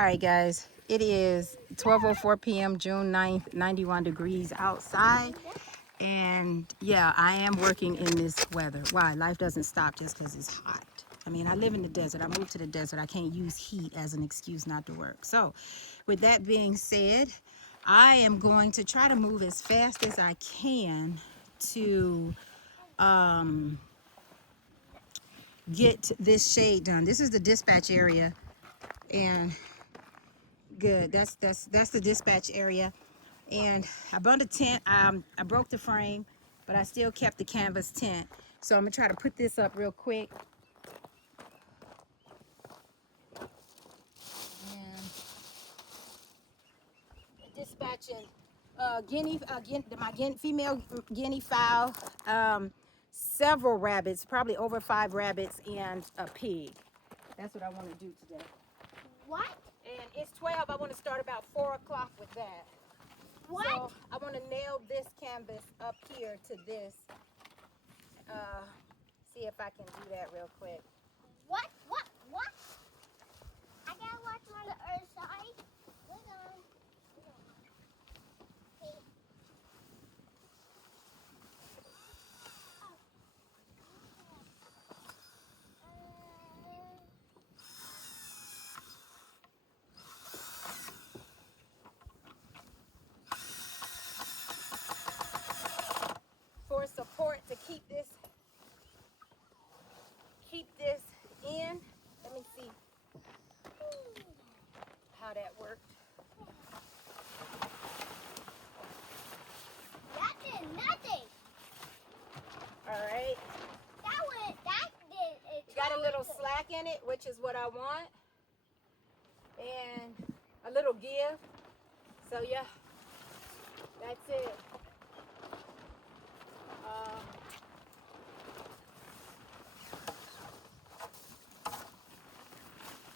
All right, guys, it is 12:04 p.m. June 9th, 91 degrees outside. And yeah, I am working in this weather. Why? Life doesn't stop just because it's hot. I mean, I live in the desert. I moved to the desert. I can't use heat as an excuse not to work. So with that being said, I am going to try to move as fast as I can to get this shade done. This is the dispatch area, and good. That's the dispatch area. And I bought a tent. I broke the frame, but I still kept the canvas tent. So I'm gonna try to put this up real quick. And dispatching my female guinea fowl, several rabbits, probably over 5 rabbits, and a pig. That's what I want to do today. What? And it's 12. I want to start about 4 o'clock with that. What? So I want to nail this canvas up here to this. See if I can do that real quick. What? I gotta watch on the other side. Hold on. For support to keep this in. Let me see how that worked. That did nothing. All right. That did it. You got a little slack in it, which is what I want, and a little give. So yeah, that's it.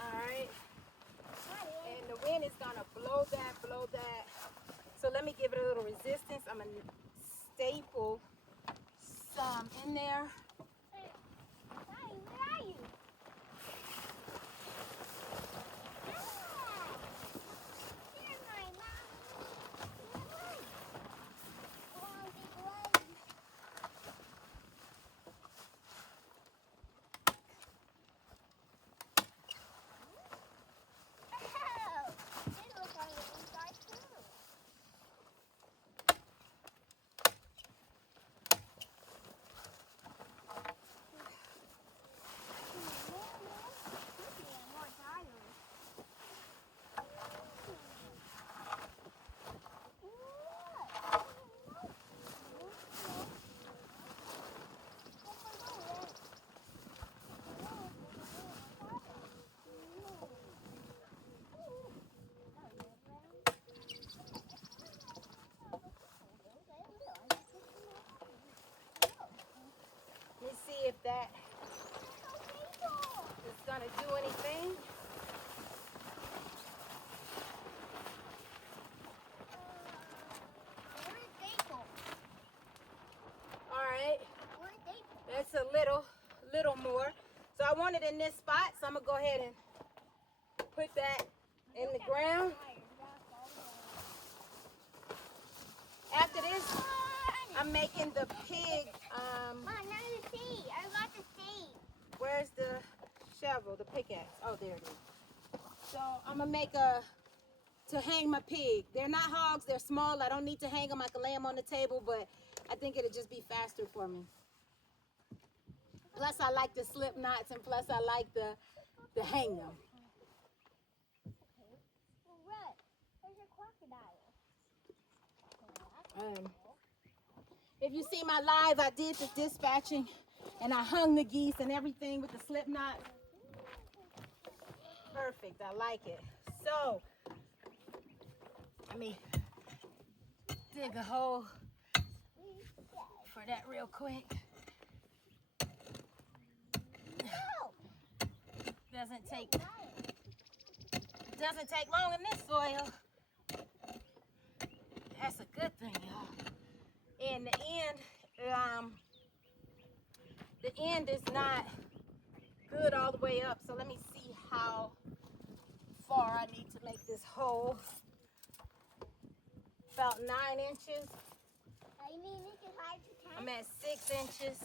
All right. And the wind is gonna blow that. So let me give it a little resistance. I'm gonna staple some in there. Hi, where are you? Here's my mom. Go on, big leg. Oh, it looks on the inside too. I'm more tired. Let me see if that is gonna do anything. All right, that's a little more. So I want it in this spot, so I'm gonna go ahead and put that in the ground. After this, I'm making the pig. Mom, now you see. I got the seed. Where's the shovel, the pickaxe? Oh, there it is. So I'm gonna make to hang my pig. They're not hogs, they're small. I don't need to hang them. I can lay them on the table, but I think it'll just be faster for me. Plus I like the slip knots, and plus I like the hang them. Red, there's a crocodile. If you see my live, I did the dispatching and I hung the geese and everything with the slip knot. Perfect, I like it. So, let me dig a hole for that real quick. Doesn't take long in this soil. That's a good thing, y'all. In the end is not good all the way up. So let me see how far I need to make this hole. About 9 inches. I mean, you can hide to 10. I'm at 6 inches.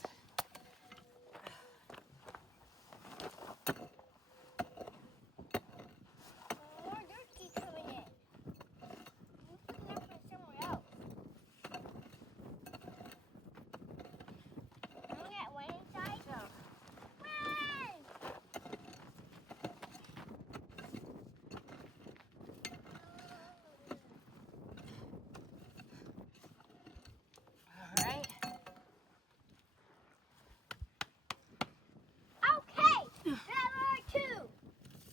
More dirt keeps coming in. You put it up from somewhere else. I'm gonna get one inside. So, Run! all right. Okay, level 2.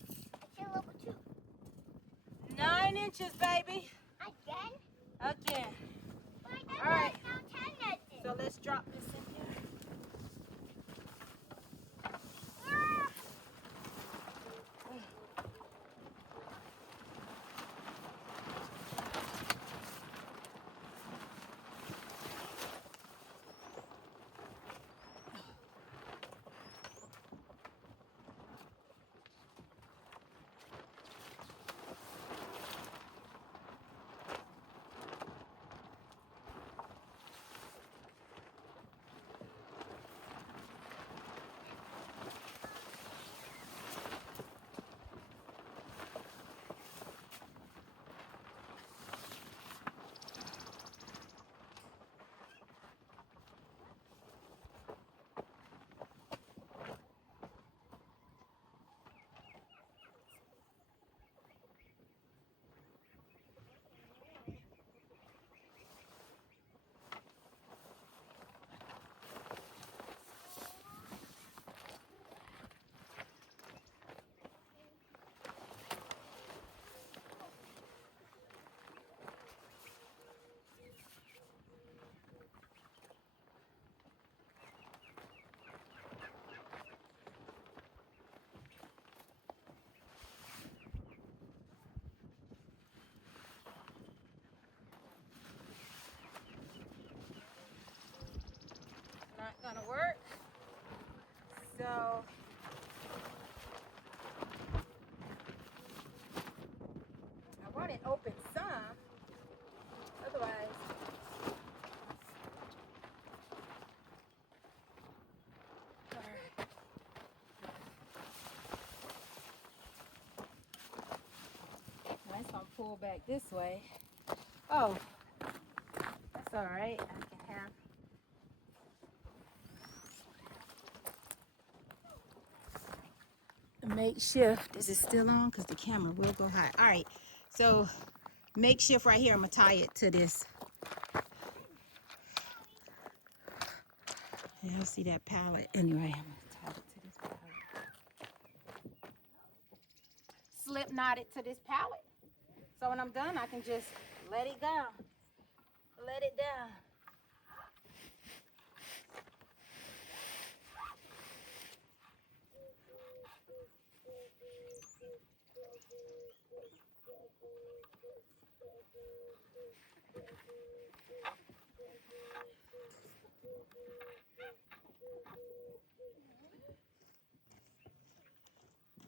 It's your level 2. 9 inches, baby. Again? Again. But I All right. now 10 nothing. So let's drop this in here. Ah! Not gonna work. So I want it open some. Otherwise, all right. Now it's gonna pull back this way. Oh, that's all right. I can have. Makeshift. Is it still on? Because the camera will go high. All right. So makeshift right here. I'm gonna tie it to this. Yeah, see that pallet. Anyway, I'm gonna tie it to this pallet. Slip knot it to this pallet. So when I'm done, I can just let it go. Let it down.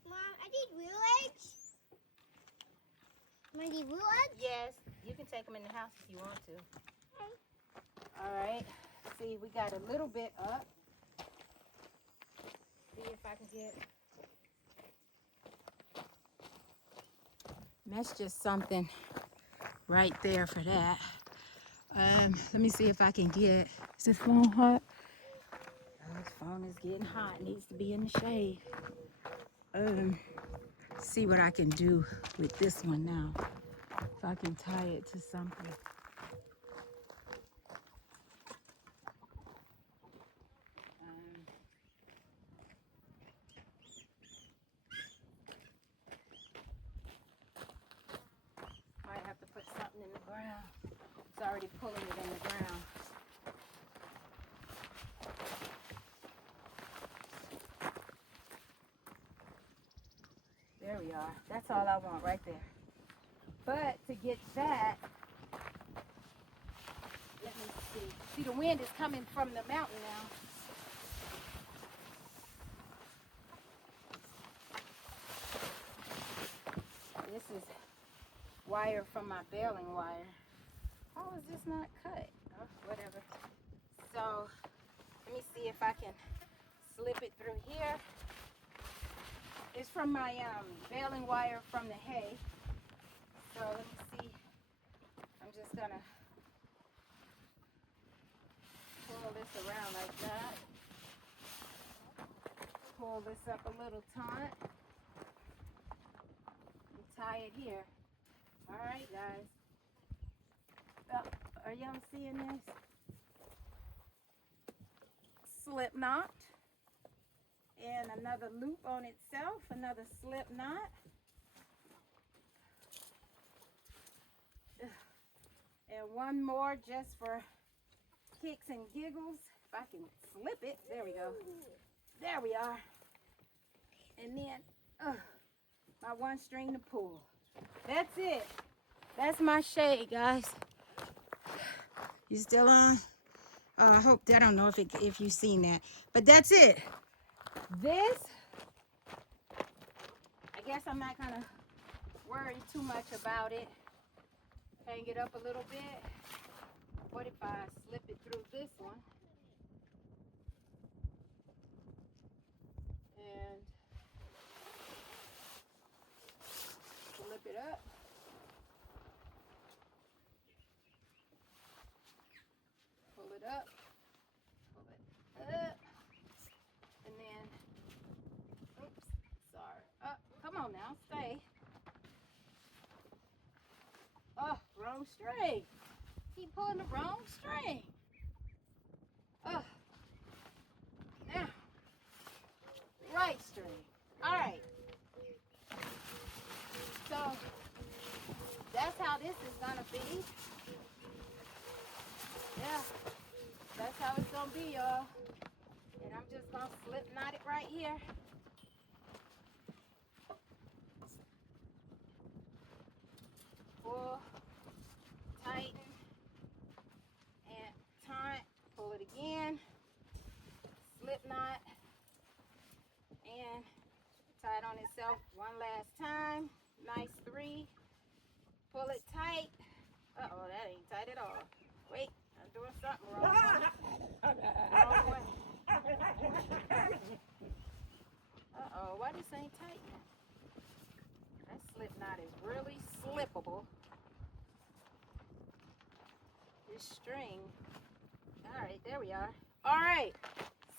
Mom, I need real eggs. I need real eggs. Yes, you can take them in the house if you want to. Okay. All right. See, we got a little bit up. See if I can get. That's just something right there for that. Let me see if I can get. Is this phone hot? Oh, this phone is getting hot. It needs to be in the shade. See what I can do with this one now. If I can tie it to something. Might have to put something in the ground. It's already pulling it in the ground. There we are. That's all I want right there. But to get that, let me see. See, the wind is coming from the mountain now. This is wire from my baling wire. How is this not cut? Oh, whatever. So let me see if I can slip it through here. It's from my baling wire from the hay. So let me see. I'm just gonna pull this around like that. Pull this up a little taut. And tie it here. Alright guys. Are y'all seeing this? Slip knot. And another loop on itself, another slip knot. And one more just for kicks and giggles. If I can slip it, there we go. There we are. And then my one string to pull. That's it. That's my shade, guys. You still on? I hope, I don't know if you've seen that, but that's it. This, I guess I'm not gonna worry too much about it. Hang it up a little bit. What if I slip it through this one? And flip it up. Pull it up. Pull it up. And then, oops, sorry. Come on now, stay. Oh, wrong string. Keep pulling the wrong string. Oh, now, right string. All right. So, that's how this is gonna be. Yeah, that's how it's gonna be, y'all. And I'm just gonna slip knot it right here. Pull, tighten, and tight. Pull it again. Slip knot, and tie it on itself one last time. Nice 3. Pull it tight. Uh-oh, that ain't tight at all. Wait, I'm doing something wrong. Wrong way. Uh-oh, why this ain't tight? That slip knot is really slippable. This string. All right, there we are. All right,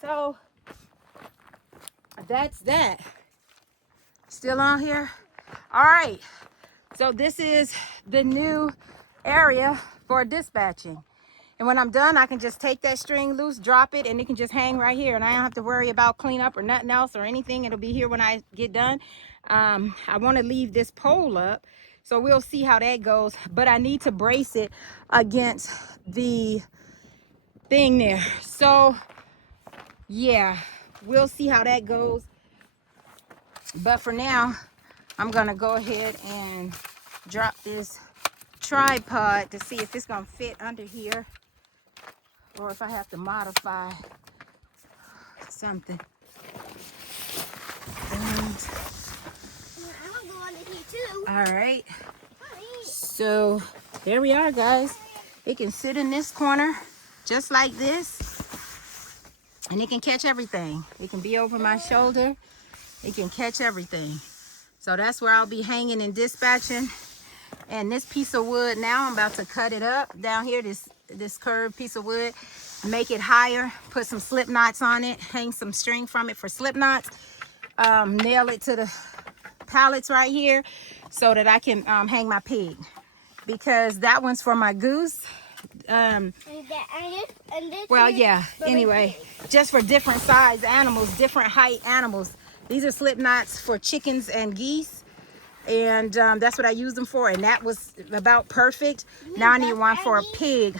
so that's that. Still on here? All right, so this is the new area for dispatching. And when I'm done, I can just take that string loose, drop it, and it can just hang right here. And I don't have to worry about cleanup or nothing else or anything. It'll be here when I get done. I want to leave this pole up, so we'll see how that goes. But I need to brace it against the thing there. So, yeah, we'll see how that goes. But for now, I'm going to go ahead and drop this tripod to see if it's going to fit under here, or if I have to modify something. And, I'm gonna go under here too. all right, so there we are, guys. It can sit in this corner just like this, and it can catch everything. It can be over my shoulder. It can catch everything. So that's where I'll be hanging and dispatching. And this piece of wood, now I'm about to cut it up down here, this curved piece of wood, make it higher, put some slip knots on it, hang some string from it for slip knots, nail it to the pallets right here so that I can hang my pig, because that one's for my goose. And this Well, is yeah, for anyway, just for different size animals, different height animals. These are slip knots for chickens and geese. And that's what I use them for, and that was about perfect. Now I need one for a pig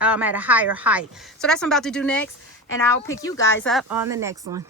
at a higher height. So that's what I'm about to do next, and I'll pick you guys up on the next one.